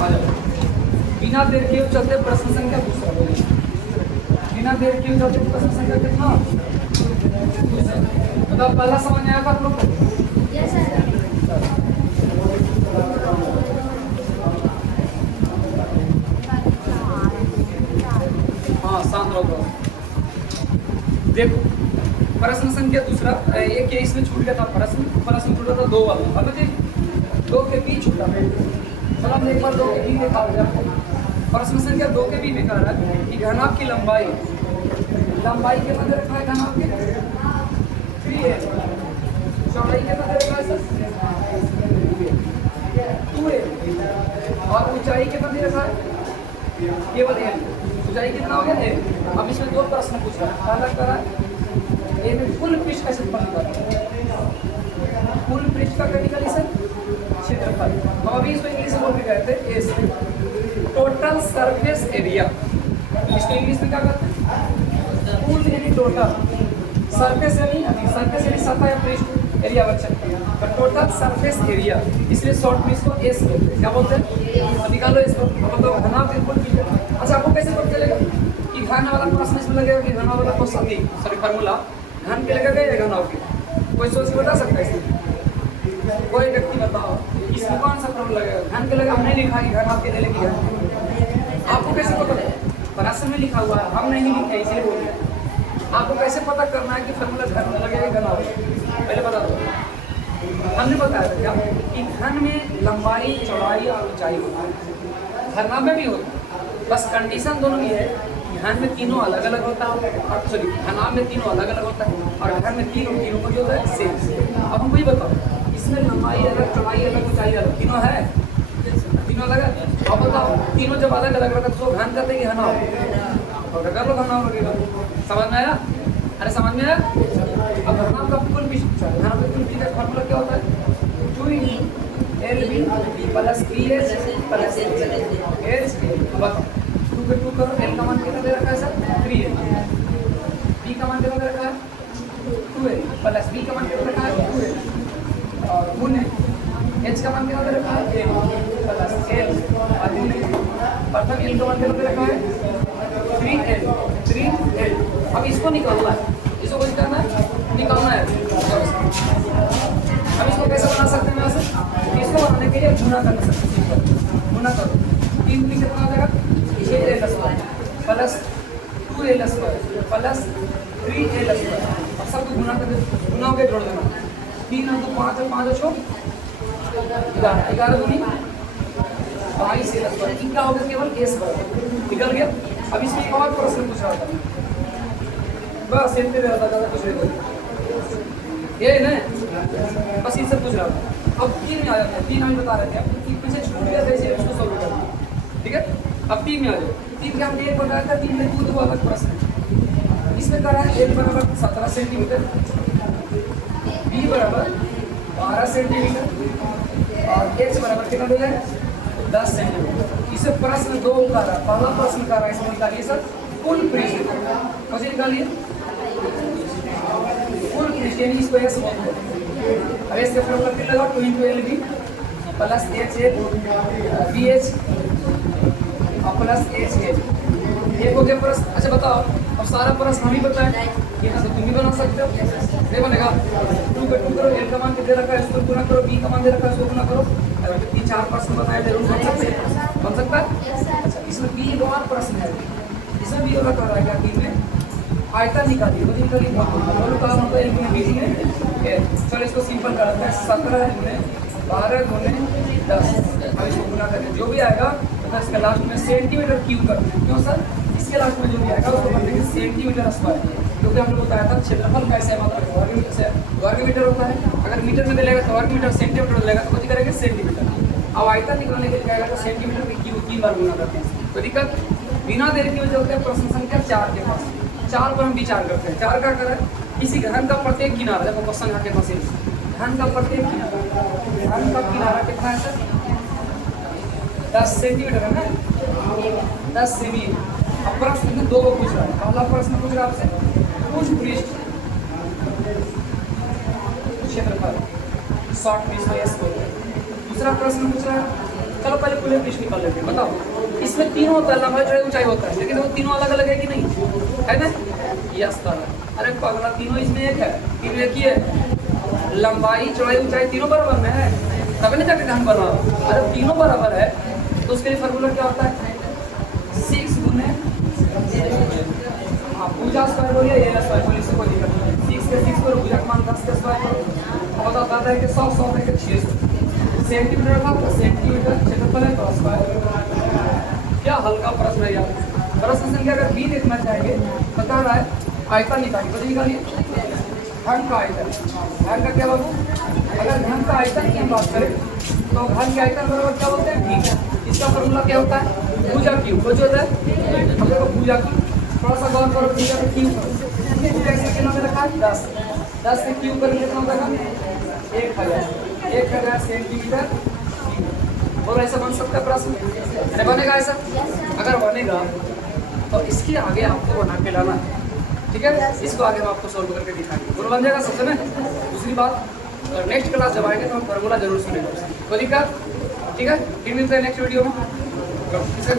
आ जाओ। बिना देर किए चलते प्रश्न संख्या दूसरा बोलिए। बिना देर किए चलते प्रश्न संख्या कितना? मतलब पहला समझ आया था आप लोग को? हाँ शांत रहो। देखो प्रश्न संख्या दूसरा एक इसमें छूट गया था प्रश्न छूटा था 2 वाला। अब देखिए 2 के बी छूटा। चलो हम एक बार 2 के बी देखा हो जाए। प्रश्न संख्या 2 के बी में कह रहा है कि घनाभ की लंबाई के मध्य रखा है घनाभ के 3 है, चौड़ाई के मध्य रखा है सर 2 है और ऊंचाई के मध्य रखा है केवल n। ऊंचाई कितना हो गया है। अब इसमें 2 प्रश्न पूछ रहा है। पहला कह रहा है ए में कुल पृष्ठ का क्षेत्रफल निकालो। कुल पृष्ठ का कैपिटल क्षेत्रफल। हम अभी इसको इंग्लिश में बोल के कहते हैं एस टोटल सरफेस एरिया। इसको इंग्लिश में क्या कहते हैं? कुल यानी टोटल सरफेस यानी सतह या पृष्ठ एरिया बच्चा टोटल सरफेस एरिया, इसलिए शॉर्ट में इसको एस बोलते हैं। क्या बोलते हैं? निकालो इसको। मतलब घनाभ बिल्कुल ठीक है। अच्छा आपको कैसे पता चलेगा कि घन वाला प्रश्न इसमें लगेगा कि घना वाला क्वेश्चन दी सॉरी फार्मूला घन के लगेगा या घनाभ के? कोई सोच के बता सकता है इसमें? कोई व्यक्ति बताओ इसमें कौन सा फार्मूला लगेगा? घन के लगा हमने लिखा कि घनाभ के लेके आपको कैसे पता? प्रश्न में लिखा हुआ है, हम नहीं लिखे इसलिए बोल रहे हैं। आपको कैसे पता करना है कि फार्मूला घन में लगेगा घनाभ? पहले बता दो। हमने बताया था क्या कि घन में लंबाई चौड़ाई और ऊंचाई होता है, घनाभ में भी होता है। बस कंडीशन दोनों ही है। घन में तीनों अलग अलग होता है और सॉरी घनाभ में तीनों अलग अलग होता है और घन में तीनों को जो है सेम। अब हमको ये बताओ इसमें लंबाई अलग चौड़ाई अलग ऊंचाई अलग तीनों है? तीनों अलग है। अब बताओ तीनों जब अलग अलग रहता तो घन कहते हैं घनाभ और कर लो घनाभ लगेगा। समझ में आया? अरे समझ में आया? अब घनाभ का कुल पृष्ठ घनाभ का कुल पृष्ठ का फार्मूला क्या होता है? 2LB plus BH plus H। बताओ 2 पे 2 करो। L का मान कितना दे रखा है सर? 3 है। B का मान कितना दे रखा है? 2 है प्लस B का मान कितना रखा है? 2 है और गुणे H का मान कितना दे रखा है? प्लस L और गुणे प्रथम L का मान कितना दे रखा है? 3L। अब इसको निकालना है। इसको कुछ करना है निकालना है। अब इसको कैसे बना सकते हैं? यहाँ से इसको बनाने के लिए गुणा कर सकते हैं। गुणा करो 3 भी कितना हो जाएगा? 6L² plus 2L² plus 3L²। अब सब गुणा कर गुणा हो गया जोड़ देना। 3 और 2 5 और 5 और 6 11 दूनी 22L²। इनका हो गया केवल S² निकल गया। अब इसमें एक और प्रश्न पूछ रहा था बस इतने रहता ज़्यादा कुछ नहीं ये ना बस इनसे पूछ रहा था। अब 3 में आ जाता है। 3 हम बता रहे थे अब पीछे छूट गया था इसे उसको सॉल्व करना। ठीक है अब 3 में आ जाए। 3 के हमने एक बताया था 3 में 2 अलग प्रश्न है। इसमें कह रहा है L बराबर 17 सेंटीमीटर B बराबर 12 सेंटीमीटर और H बराबर कितना दे रहा है? 10 सेंटीमीटर। इसे प्रश्न 2 का रहा। पहला प्रश्न का रहा है इसमें निकालिए सर कुल पृष्ठ। कैसे निकालिए? कुल पृष्ठ यानी इसको S बोलते हैं। अब इसके फॉर्मूला कितना लगा? 2 × LB प्लस BH और प्लस HH। एक हो गया प्रश्न। अच्छा बताओ अब सारा प्रश्न हम ही बताएं ये तो तुम भी बना सकते हो। नहीं बनेगा 2 पे 2 करो। L का मान कितना रखा है इसको गुणा करो। B का मान दे रखा है इसको गुणा करो। अगर 3-4 प्रश्न बनाए जरूर बन सकता है। अच्छा इसमें B एक और प्रश्न है। इसमें भी वाला कह रहा है क्या कि में आयतन निकालिए। वो निकालिए बोलो का मतलब L गुणे B गुणे चलो इसको सिंपल कर देते हैं 17 गुणे 12 गुणे 10। अब इसको गुणा करके जो भी आएगा तो इसके लास्ट में सेंटीमीटर क्यूब कर। क्यों सर? इसके लास्ट में जो भी आएगा उसको कर देंगे सेंटीमीटर स्क्वायर। क्योंकि हम लोग बताया था क्षेत्रफल कैसे है मतलब वर्ग मीटर होता है। अगर मीटर में मिलेगा तो वर्ग मीटर, सेंटीमीटर मिलेगा तो कभी करेंगे सेंटीमीटर। अब आयतन निकालने के लिए क्या आएगा? सेंटीमीटर की क्यूब 3 बार गुणा करते हैं। कोई दिक्कत? बिना देर के चलते हैं प्रश्न संख्या 4 के पास। 4 पर हम विचार करते हैं। 4 का करें किसी घन का प्रत्येक किनारा देखो क्वेश्चन आके घन का प्रत्येक किनारा घन का किनारा कितना है सर? 10 सेंटीमीटर है ना 10 सेमी। अब प्रश्न 2 को पूछ रहा है। पहला प्रश्न पूछ रहा है आपसे कुछ पृष्ठ क्षेत्रफल शॉर्ट में इसको S बोलते हैं। दूसरा प्रश्न पूछ रहा है चलो पहले खुले पृष्ठ निकाल लेते हैं। बताओ इसमें तीनों होता है, लंबाई चौड़ाई ऊंचाई होता है, लेकिन वो तीनों अलग अलग है कि नहीं है ना? यस करा। अरे पगला तीनों इसमें एक है, तीनों एक ही है। लंबाई चौड़ाई ऊंचाई तीनों बराबर में है, तभी नहीं जाके घन बना। अरे तीनों बराबर है तो उसके लिए फॉर्मूला क्या होता है? 6 गुने भुजा स्क्वायर हो गया, ये स्क्वायर बोली से कोई दिक्कत नहीं। 6 के 6 पर भुजा का मान 10 के स्क्वायर करो। अब बताता है कि 100 100 है कि 600 सेंटीमीटर का तो सेंटीमीटर क्षेत्रफल है तो स्क्वायर। क्या हल्का प्रश्न है यार। प्रश्न संख्या अगर बी देखना चाहेंगे बता रहा है आयतन निकालिए, बताइए निकालिए घन का आयतन। घन का क्या बाबू? अगर घन का आयतन की हम बात करें तो घन के आयतन बराबर क्या होता है? ठीक। इसका फॉर्मूला क्या होता है? भुजा क्यूब। कुछ होता है हम देखो भुजा क्यूब, थोड़ा सा गौर करो। भुजा का क्यूब भुजा से कितना में रखा है? 10। 10 से क्यूब करके कितना होता है? 1000 सेंटीमीटर क्यूब। और ऐसा बन सकता है प्रश्न? अरे बनेगा ऐसा? अगर बनेगा तो इसके आगे आपको बना के लाना है, ठीक है? इसको आगे हम आपको सोल्व करके दिखाएंगे, दोनों बन जाएगा सबसे में। दूसरी बात नेक्स्ट क्लास जब आएंगे तो हम फॉर्मूला जरूर सुनेंगे, कोई दिक्कत? ठीक है, फिर मिलते हैं नेक्स्ट वीडियो में। इसका